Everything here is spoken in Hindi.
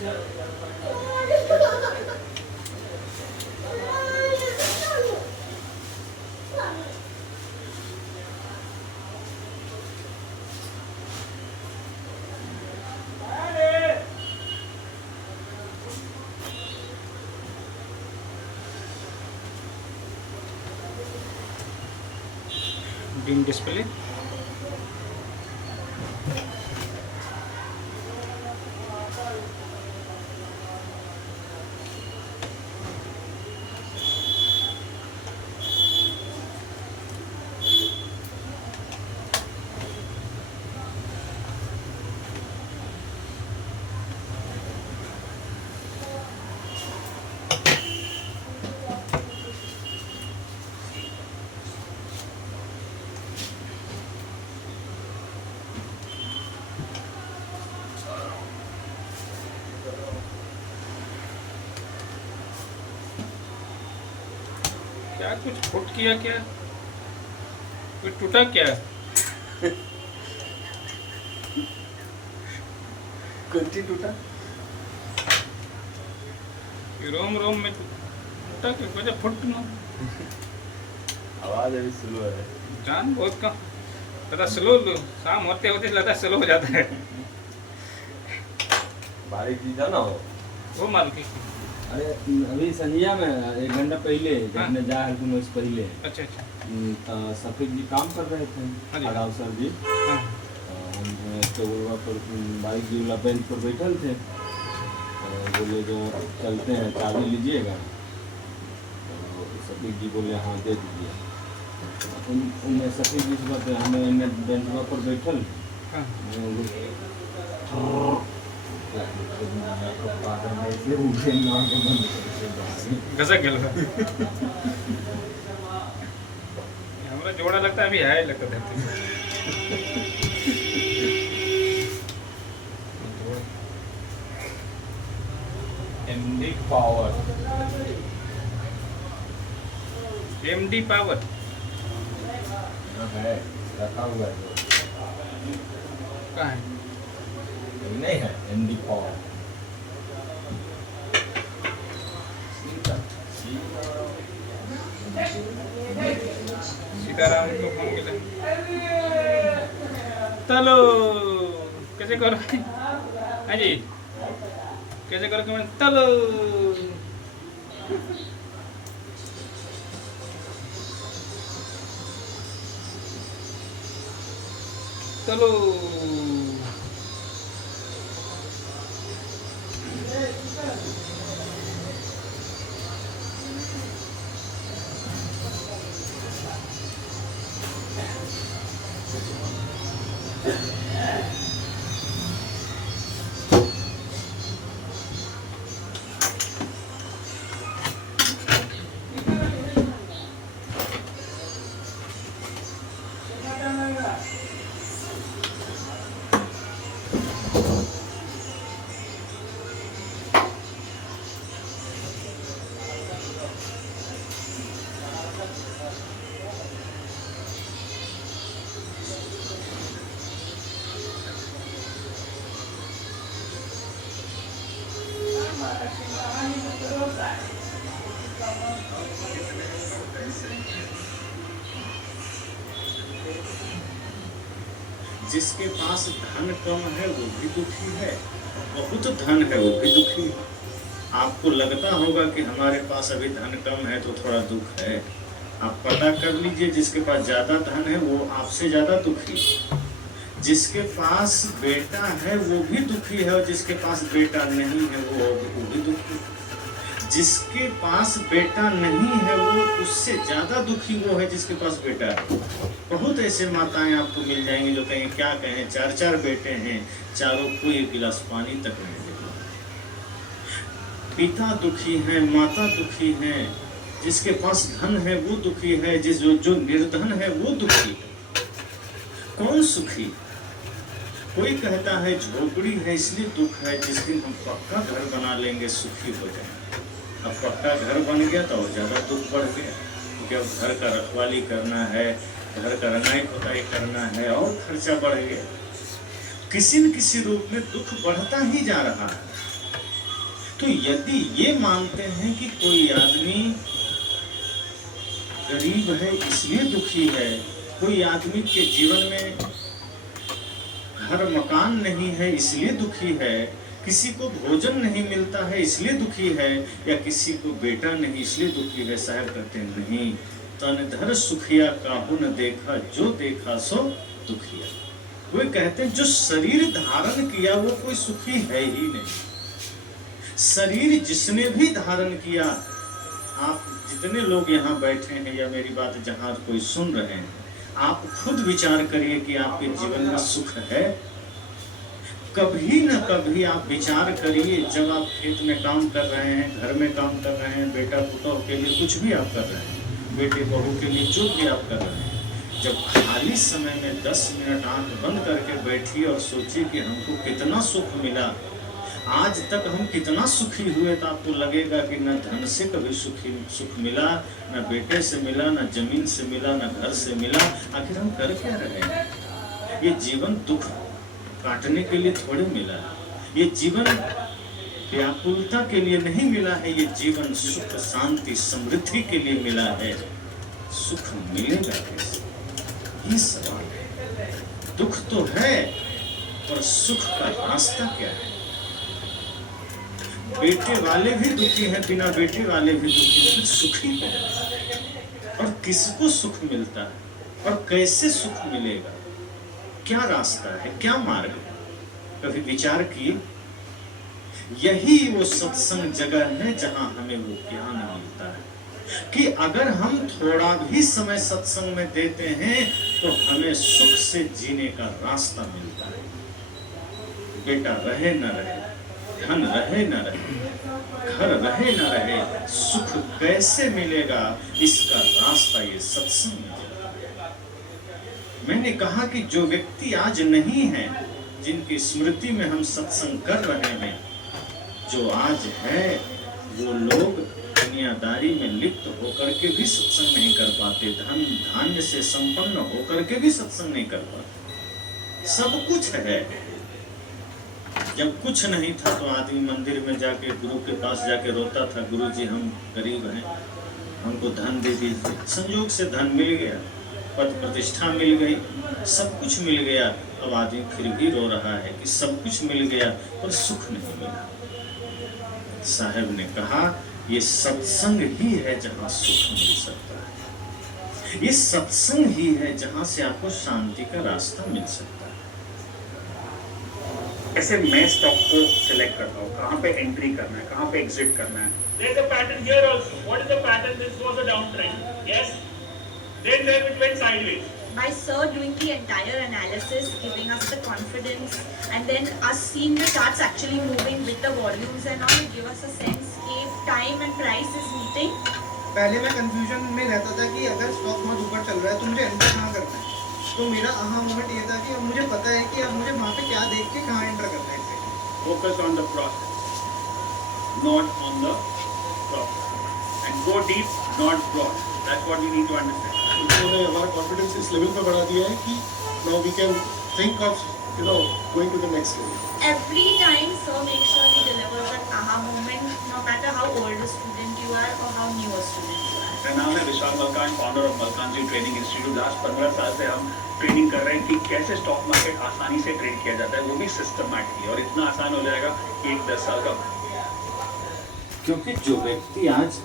डिम डिस्प्ले, क्या कुछ फुट किया क्या? कुछ टूटा क्या? कुंची टूटा? रोम रोम में टूटा क्या? वजह फुट ना। आवाज अभी स्लो है। जान बहुत कम, ज़्यादा स्लो लो, शाम होते होते ज़्यादा स्लो हो जाता है। बारिश जी था ना वो माल की। अरे अभी संजिया में 1 घंटा पहले जब हाँ। मैं जा हूँ पहले अच्छा अच्छा। सफेद जी काम कर रहे थे। हाँ जी। अडाव सर जी हाँ तो वहाँ पर बाइक जी वाला बेंच पर बैठल थे, बोले जो चलते हैं चाबी लीजिएगा, तो सफेद जी बोले हाँ दे दीजिए। उनमें सफेद जी से बात हमें बेंच पर बैठल हाँ। गजब गल हमारा जोड़ा लगता है अभी है लगता धरती पे। एमडी पावर एमडी पावर है, रखा हुआ है जो कहाँ है? नहीं है एमडी पावर। सीताराम को फोन मिला। चलो कैसे करो? हाँ जी कैसे करो कि चलो चलो जिसके पास धन कम है वो भी दुखी है, बहुत धन है वो भी दुखी है। आपको लगता होगा कि हमारे पास अभी धन कम है तो थोड़ा दुख है। आप पता कर लीजिए, जिसके पास ज्यादा धन है वो आपसे ज्यादा दुखी है। जिसके पास बेटा है वो भी दुखी है, और जिसके पास बेटा नहीं है वो भी दुखी है। जिसके पास बेटा नहीं है वो उससे ज्यादा दुखी वो है जिसके पास बेटा है। बहुत ऐसे माताएं आपको मिल जाएंगी जो कहेंगे क्या कहें, 4 बेटे हैं, चारों को 1 गिलास पानी तक नहीं देगा। पिता दुखी है, माता दुखी है, जिसके पास धन है वो दुखी है, जो निर्धन है वो दुखी है। कौन सुखी? कोई कहता है झोपड़ी है इसलिए दुख है, जिस दिन हम पक्का घर बना लेंगे सुखी हो जाएंगे। अब पक्का घर बन गया तो और ज़्यादा दुख बढ़ गया, क्योंकि अब घर का रखवाली करना है, घर का रंगाई पुताई करना है, और खर्चा बढ़ गया। किसी न किसी रूप में दुख बढ़ता ही जा रहा है। तो यदि ये मानते हैं कि कोई आदमी गरीब है इसलिए दुखी है, कोई आदमी के जीवन में घर मकान नहीं है इसलिए दुखी है, किसी को भोजन नहीं मिलता है इसलिए दुखी है, या किसी को बेटा नहीं इसलिए दुखी है, साहब कहते नहीं, तन धर सुखिया काहू न देखा, जो देखा सो दुखिया। वे कहते हैं जो शरीर धारण किया वो कोई सुखी है ही नहीं। शरीर जिसने भी धारण किया, आप जितने लोग यहाँ बैठे हैं या मेरी बात जहाँ कोई सुन रहे हैं, आप खुद विचार करिए कि आपके जीवन में सुख है। कभी न कभी आप विचार करिए, जब आप खेत में काम कर रहे हैं, घर में काम कर रहे हैं, बेटा पुतोह के लिए कुछ भी आप कर रहे हैं, बेटे बहू के लिए जो भी आप कर रहे हैं, जब खाली समय में 10 मिनट आंख बंद करके बैठिए और सोचिए कि हमको कितना सुख मिला, आज तक हम कितना सुखी हुए, तो आपको लगेगा कि न धन से कभी सुख मिला, न बेटे से मिला, न जमीन से मिला, न घर से मिला, आखिर हम कर क्या रहे हैं? ये जीवन दुख काटने के लिए थोड़े मिला है, ये जीवन व्याकुलता के लिए नहीं मिला है, ये जीवन सुख शांति समृद्धि के लिए मिला है। सुख मिलेगा कैसे, ये सवाल है। दुख तो है, पर सुख का रास्ता क्या है? बेटे वाले भी दुखी हैं, बिना बेटे वाले भी दुखी हैं, सुखी है। और किसको सुख मिलता है और कैसे सुख मिलेगा? क्या रास्ता है, क्या मार्ग है? कभी विचार किए? यही वो सत्संग जगह है जहां हमें वो ज्ञान मिलता है कि अगर हम थोड़ा भी समय सत्संग में देते हैं तो हमें सुख से जीने का रास्ता मिलता है। बेटा रहे न रहे, धन रहे न रहे, घर रहे न रहे, सुख कैसे मिलेगा, इसका रास्ता ये सत्संग में। मैंने कहा कि जो व्यक्ति आज नहीं है, जिनकी स्मृति में हम सत्संग कर रहे हैं, जो आज है, वो लोग दुनियादारी में लिप्त होकर के भी सत्संग नहीं कर पाते, धन धान्य से संपन्न होकर के भी सत्संग नहीं कर पाते। सब कुछ है, जब कुछ नहीं था तो आदमी मंदिर में जाके गुरु के पास जाके रोता था, गुरु जी हम गरीब हैं, हमको धन दे दीजिए। संयोग से धन मिल गया, पद प्रतिष्ठा मिल गई, सब कुछ मिल गया। अब आदमी फिर भी रो रहा है कि सब कुछ मिल गया पर सुख नहीं मिला। साहब ने कहा ये सत्संग ही है जहां सुख मिल सकता है, ये सत्संग ही है जहां से आपको शांति का रास्ता मिल सकता है। कैसे मैं स्टॉक को सिलेक्ट करता हूँ, कहाँ पे एंट्री करना है, कहाँ पे एग्जिट करना है? There's a pattern here also. What is the pattern? This was a downtrend. Yes. Then it went sideways. By Sir doing the entire analysis, giving us the confidence, and then us seeing the charts actually moving with the volumes and all, give us a sense if time and price is meeting. पहले मैं कंफ्यूजन में रहता था कि अगर स्टॉक बहुत ऊपर चल रहा है तो मुझे एंटर कहाँ करना है। तो मेरा आहा मोमेंट ये था कि अब मुझे पता है कि अब मुझे वहाँ पे क्या देख के कहाँ एंटर करना है। Focus on the process, not on the profit, and go deep, not broad. That's what we need to understand. उन्होंने हमारा कॉन्फिडेंस इस लेवल पे बढ़ा दिया है कि now we can think of going to the next level. Every time Sir makes sure he delivers an aha moment, no matter how old a student you are or how new a student you are. मेरा नाम है Vishal Malkan, founder of Malkan ji training institute. Last 15 साल से हम ट्रेनिंग कर रहे हैं कि कैसे स्टॉक मार्केट आसानी से ट्रेड किया जाता है, वो भी सिस्टमैटिकली, और इतना आसान हो जाएगा कि 1-10 साल का। क्योंकि जो व्यक्ति आज